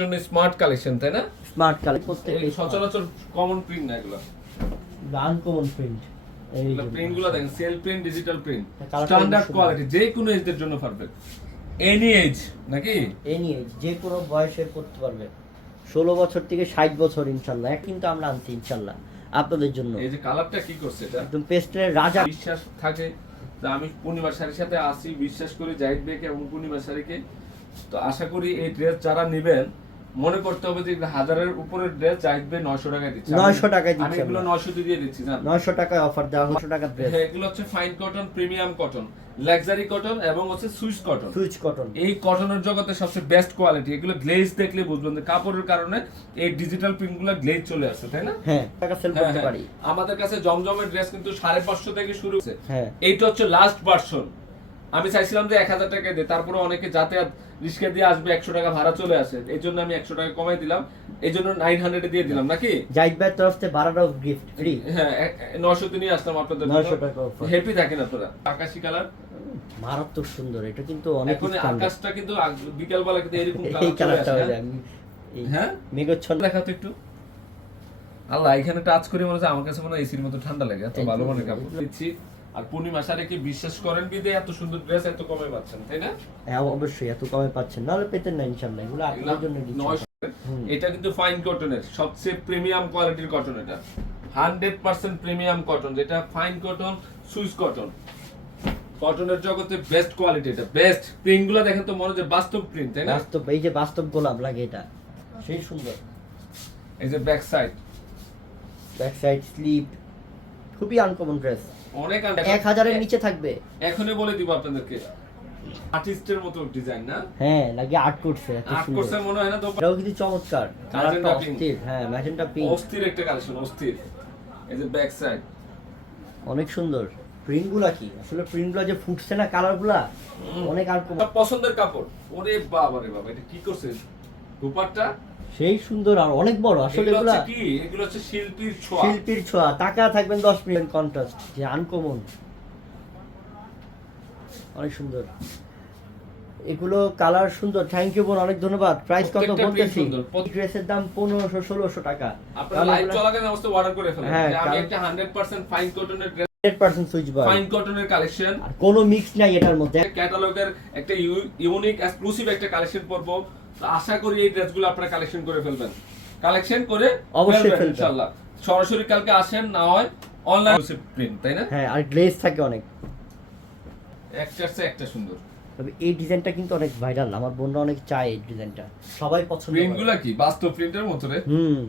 জন্য smart collection তাই না? স্মার্ট কালার প্রত্যেকটা এই সচরাচর কমন প্রিন্ট না এগুলো? আনকমন প্রিন্ট এই যে। প্রিন্টগুলো দেখেন sell print digital print standard quality যে কোনো এজদের জন্য পারফেক্ট এনি এজ নাকি? এই নিয়ে যে কোনো বয়সের করতে পারবে। ষোলো বছর থেকে ষাট বছর ইনশাল্লাহ। এক কিন্তু আমরা আনছি ইনশাল্লাহ। আপনাদের জন্য। এই যে কালারটা কি করছে এটা? একদম পেস্টের রাজা। বিশ্বাস থাকে যে আমি পূর্ণিমা শাড়ির সাথে আসি বিশ্বাস করি জাহিদ বেকে এবং পূর্ণিমা শাড়িকে তো আশা করি এই ড্রেস যারা নেবেন মনে করতে হবে যে হাজারের উপরের ড্রেস জাহিদ বে নয়শো টাকায় দিচ্ছে। 900 টাকায় আমি এগুলো নয়শো দিয়ে দিচ্ছি জান। নয়শো টাকায় অফার দেওয়া হচ্ছে টাকার ড্রেস হ্যাঁ, এগুলো হচ্ছে fine cotton premium cotton luxury cotton এবং হচ্ছে সুইস কটন সুইচ কটন এই কটনের জগতে সবচেয়ে বেস্ট কোয়ালিটি এগুলো গ্লেজ দেখলে বুঝবেন যে কাপড়ের কারণে এই ডিজিটাল প্রিন্টগুলো গ্লেজ চলে আসছে তাই না? হ্যাঁ টাকা সেল হ্যাঁ, করতে হ্যাঁ। পারি। আমাদের কাছে জমজমের ড্রেস কিন্তু সাড়ে পাঁচশো থেকে শুরু। হচ্ছে হ্যাঁ। এইটা হচ্ছে লাস্ট ভার্সন আমি চাইছিলাম যে এক হাজার টাকা দিয়ে তারপরে অনেকে যাতায়াত রিক্সা দিয়ে আসবে একশো টাকা ভাড়া চলে আসে। এই জন্য আমি একশো টাকা কমাই দিলাম। এই জন্য নাইন হান্ড্রেড দিয়ে দিলাম নাকি? জাহিদ ভাইয়ের তরফ থেকে গিফট ফ্রি হ্যাঁ নশো নিয়ে আসলাম আপনাদের 900 টাকা offer। হ্যাপি থাকেন আপনারা আকাশি কালার মারাত্মক সুন্দর এটা কিন্তু অনেক এখন আকাশটা কিন্তু বিকাল বেলা কিন্তু এরকম কালারটা হয়ে হ্যাঁ? যায় এই হ্যাঁ? মেঘচ্ছন্ন। দেখা তো একটু। আল্লাহ এখানে টাচ করে মনে হচ্ছে আমার কাছে মনে হয় এসির মতো ঠান্ডা লাগে এত ভালো মনে কাপড়। দিচ্ছি। আর পূর্ণিমা শাড়ি কি বিশ্বাস করেন বিদে এত সুন্দর ড্রেস এত কমে পাচ্ছেন তাই না? হ্যাঁ অবশ্যই এত কমে পাচ্ছেন। নাহলে পেতেন না ইনশাল্লাহ এগুলো আপনার জন্য। এটা কিন্তু ফাইন কটনের সবচেয়ে প্রিমিয়াম কোয়ালিটির কটন এটা। হান্ড্রেড পার্সেন্ট প্রিমিয়াম কটন যেটা ফাইন কটন সুইস কটন কটনের জগতে বেস্ট কোয়ালিটি এটা বেস্ট প্রিন্টগুলো দেখেন তো মনে হচ্ছে বাস্তব প্রিন্ট তাই না? বাস্তব এই যে বাস্তব গোলাপ লাগে এটা সেই সুন্দর। এই যে back side back side slip খুবই আনকমন ড্রেস অনেক এক হাজারের নিচে থাকবে। এখনই বলে দিব আপনাদেরকে। আর্টিস্টের মতো ডিজাইন না? হ্যাঁ লাগে আর্ট করছে আর্ট সুন্দর। করছে মনে হয় না তো? এটাও কিন্তু চমৎকার। কালারটা অস্থির হ্যাঁ ম্যাজেন্টা পিঙ্ক অস্থির একটা কালেকশন অস্থির। এই যে ব্যাক সাইড অনেক সুন্দর। প্রিন্টগুলা কি? আসলে প্রিন্টগুলা যে ফুটছে না কালারগুলা অনেক আনকমন পছন্দের কাপড়। ওরে বাবা রে বাবা এটা কি করছে? দুপাট্টা? সেই সুন্দর আর অনেক বড়। আসলে এগুলো কি? এগুলো হচ্ছে শিল্পীর ছোঁয়া। শিল্পীর ছোঁয়া। টাকা থাকবেন দশ মিলিয়ন কন্ট্রাস্ট যে আনকমন অনেক সুন্দর। এগুলো কালার সুন্দর। থ্যাংক ইউ বোন অনেক ধন্যবাদ। প্রাইস কত? বলতেছি। ড্রেসের দাম পনেরোশো ষোলোশো টাকা। আপনারা লাইভ চলাকালীন অবস্থা অর্ডার করে ফেলেন। হ্যাঁ, আমি একটা 100% ফাইন কটনের ড্রেস ফাইন কটনের কালেকশন আর কোনো মিক্স নাই এটার মধ্যে। ক্যাটালগের একটা ইউনিক এক্সক্লুসিভ একটা কালেকশন করব তো আশা করি এই ড্রেসগুলো আপনারা কালেকশন করে ফেলবেন। কালেকশন করে অবশ্যই। ইনশাআল্লাহ। সরাসরি কালকে আসেন না হয় অনলাইন প্রিন্ট তাই না? হ্যাঁ আর গ্লেজ থাকে অনেক। একটার চেয়ে একটা সুন্দর। তবে এই ডিজাইনটা কিন্তু অনেক ভাইরাল আমার বোনরা অনেক চায় এই ডিজাইনটা। সবাই পছন্দ প্রিন্ট করে। গুলা কি? বাস্তব প্রিন্টের মতো রে? হুম।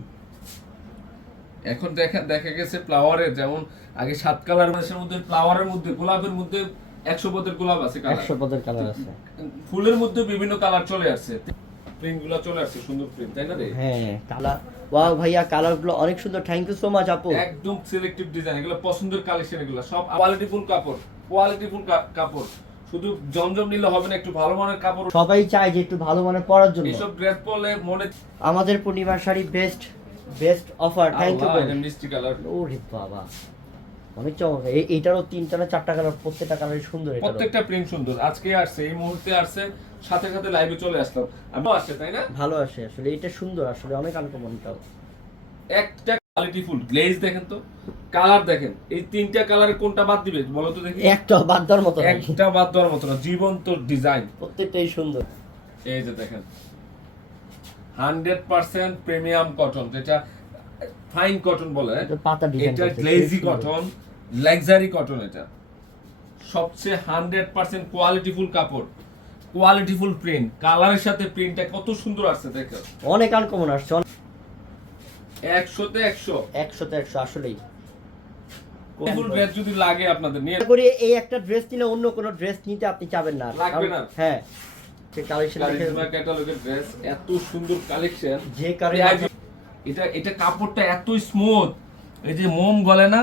এখন দেখা দেখা গেছে ফ্লাওয়ারের যেমন আগে সাত কালার মাসের মধ্যে ফ্লাওয়ারের মধ্যে গোলাপের মধ্যে একশো পদের গোলাপ আছে কালার একশো পদের কালার আছে। ফুলের মধ্যে বিভিন্ন কালার চলে আসছে। প্রিন্টগুলা চলে আসছে সুন্দর প্রিন্ট তাই না রে? হ্যাঁ ওয়াও ভাইয়া কালারগুলো অনেক সুন্দর থ্যাংক ইউ সো মাচ আপু। একদম সিলেক্টিভ ডিজাইন এগুলো পছন্দের কালেকশন এগুলো সব কোয়ালিটিফুল কাপড় কোয়ালিটিফুল কাপড়। শুধু জমজম নিলে হবে না একটু ভালো মানের কাপড়। সবাই চায় যে একটু ভালো মানে পড়ার জন্য। এসব ড্রেস পরলে মনে আমাদের পূর্ণিমার sari best best offer thank you মিষ্টি কালার ওরে বাবা। অনেক চমৎকার এই- এইটারও তিনটা না চারটা কালার প্রত্যেকটা কালারই সুন্দর প্রত্যেকটা প্রিন্ট সুন্দর। আজকে আসছে এই মুহূর্তে আসছে সাথে সাথে লাইভে চলে আসলাম। আমি আসছে তাই না? ভালো আসে আসলে এটা সুন্দর আসলে অনেক আনকমনটাও একটা কোয়ালিটিফুল গ্লেজ দেখেন তো কালার দেখেন। এই তিনটা কালারে কোনটা বাদ দিবে বলো তো দেখি। একটা বাদ দেওয়ার মতো। একটা বাদ দেওয়ার মতো না জীবন্ত ডিজাইন প্রত্যেকটাই সুন্দর। এই যে দেখেন হান্ড্রেড পার্সেন্ট প্রিমিয়াম কটন যেটা ফাইন কটন বলে এটা গ্লেজি কটন লাক্সারি কটন এটা। সবচেয়ে হান্ড্রেড পার্সেন্ট কোয়ালিটিফুল কাপড় কোয়ালিটিফুল প্রিন্ট কালারের সাথে প্রিন্টটা কত সুন্দর আসছে দেখো। অনেক আনকমন আসছে একশোতে একশো। একশোতে একশো আসলেই। ফুল ড্রেস যদি লাগে আপনাদের নিয়ে করি এই একটা ড্রেস নিলে অন্য কোনো ড্রেস নিতে আপনি চাবেন না। লাগবে না। হ্যাঁ। সে কালেকশন ক্যাটালগের ড্রেস এত সুন্দর কালেকশন যে কারণে এটা এটা কাপড়টা এত স্মুথ এই যে মোম গলে না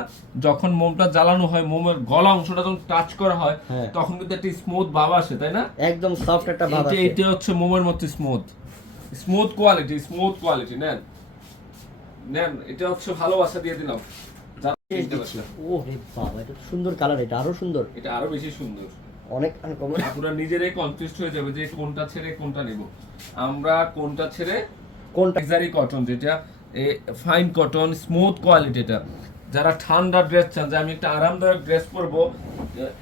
যখন মোমটা জ্বালানো হয় মোমের গলা অংশটা যখন টাচ করা হয় হ্যাঁ। তখন কিন্তু একটা স্মুথ ভাব আসে তাই না? একদম সফট একটা ভাব এটা এটা হচ্ছে মোমের মতো smooth smooth quality smooth quality নেন। নেন এটা হচ্ছে ভালোবাসা দিয়ে দিলাম। বাবা এটা সুন্দর কালার এটা আরও সুন্দর। এটা আরও বেশি সুন্দর। অনেক আনকমন আপনারা নিজেরাই কনফিউজ হয়ে যাবে যে কোনটা ছেড়ে কোনটা নিব। আমরা কোনটা ছেড়ে কোনটা লাক্সারি কটন যেটা ফাইন কটন স্মুথ কোয়ালিটি এটা। যারা ঠান্ডা ড্রেস চান যে আমি একটা আরামদায়ক ড্রেস পরবো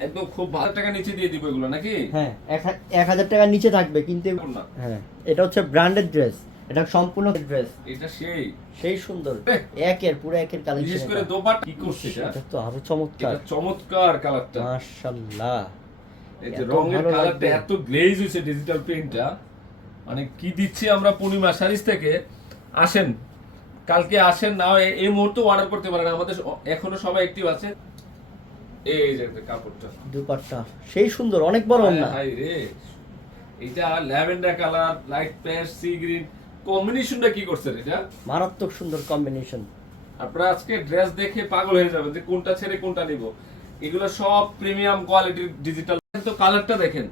একদম খুব ভালো টাকা নিচে দিয়ে দিব এগুলো নাকি? হ্যাঁ এক হাজার টাকার নিচে থাকবে কিন্তু না। হ্যাঁ। এটা হচ্ছে ব্র্যান্ডেড ড্রেস এটা সম্পূর্ণ ড্রেস এটা সেই। সেই সুন্দর একের পুরো একের বিশেষ করে দোপাট কি করছে এটা? এটা তো আরও চমৎকার। এটা চমৎকার কালারটা মাশাআল্লাহ এই যে রঙের কালারটা এত গ্লেজ হয়েছে ডিজিটাল প্রিন্টটা মানে কি দিচ্ছি আমরা পূর্ণিমা শাড়িজ থেকে? আসেন। কালকে আসেন না এই- মুহূর্তে অর্ডার করতে পারেন। আমাদের এখনও সবাই অ্যাক্টিভ আছে। এই যে কাপড়টা। দুপাট্টা। সেই সুন্দর অনেক বড় না হাই রে। এটা lavender colour light paste sea green. কম্বিনেশনটা কি করছেন এটা? মারাত্মক সুন্দর কম্বিনেশন। আপনারা আজকে ড্রেস দেখে পাগল হয়ে যাবেন যে কোনটা ছেড়ে কোনটা নিব। এগুলো সব প্রিমিয়াম কোয়ালিটির ডিজিটাল তো কালারটা দেখেন।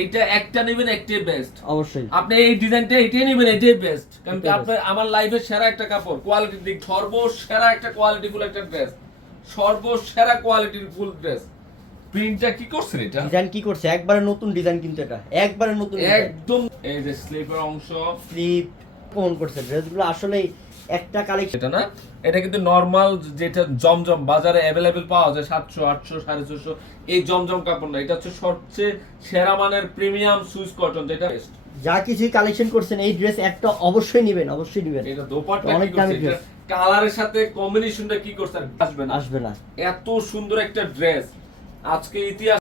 এইটা একটা নেবেন একটাই বেস্ট অবশ্যই। আপনি এই ডিজাইনটা এটাই নেবেন এটাই বেস্ট কারণ আপনার আমার লাইফের সেরা একটা কাপড় কোয়ালিটির দিক সর্বসেরা একটা কোয়ালিটি ফুল একটা ড্রেস সর্বসেরা কোয়ালিটির ফুল ড্রেস প্রিন্টটা কি করছেন এটা? ডিজাইন কি করছে? একবারে নতুন ডিজাইন কিন্তু এটা। একবারে নতুন একদম এই যে স্লিপের অংশ। স্লিপ কোন করছে। ড্রেসগুলো আসলে একটা কালেকশন এটা না এটা কিন্তু নর্মাল যেটা জমজম বাজারে অ্যাভেলেবেল পাওয়া যায় সাতশো আটশো সাড়ে ছশো এই জমজম কাপড় না। এটা হচ্ছে সবচেয়ে সেরা মানের প্রিমিয়াম সুইস কটন যেটা best। যা কিছু কালেকশন করছেন এই ড্রেস একটা অবশ্যই নেবেন অবশ্যই নেবেন। এটা দোপাট্টা অনেক দামি dress। কালারের সাথে কম্বিনেশনটা কি করছেন আসবে না। আসবে না। এত সুন্দর একটা ড্রেস আজকে ইতিহাস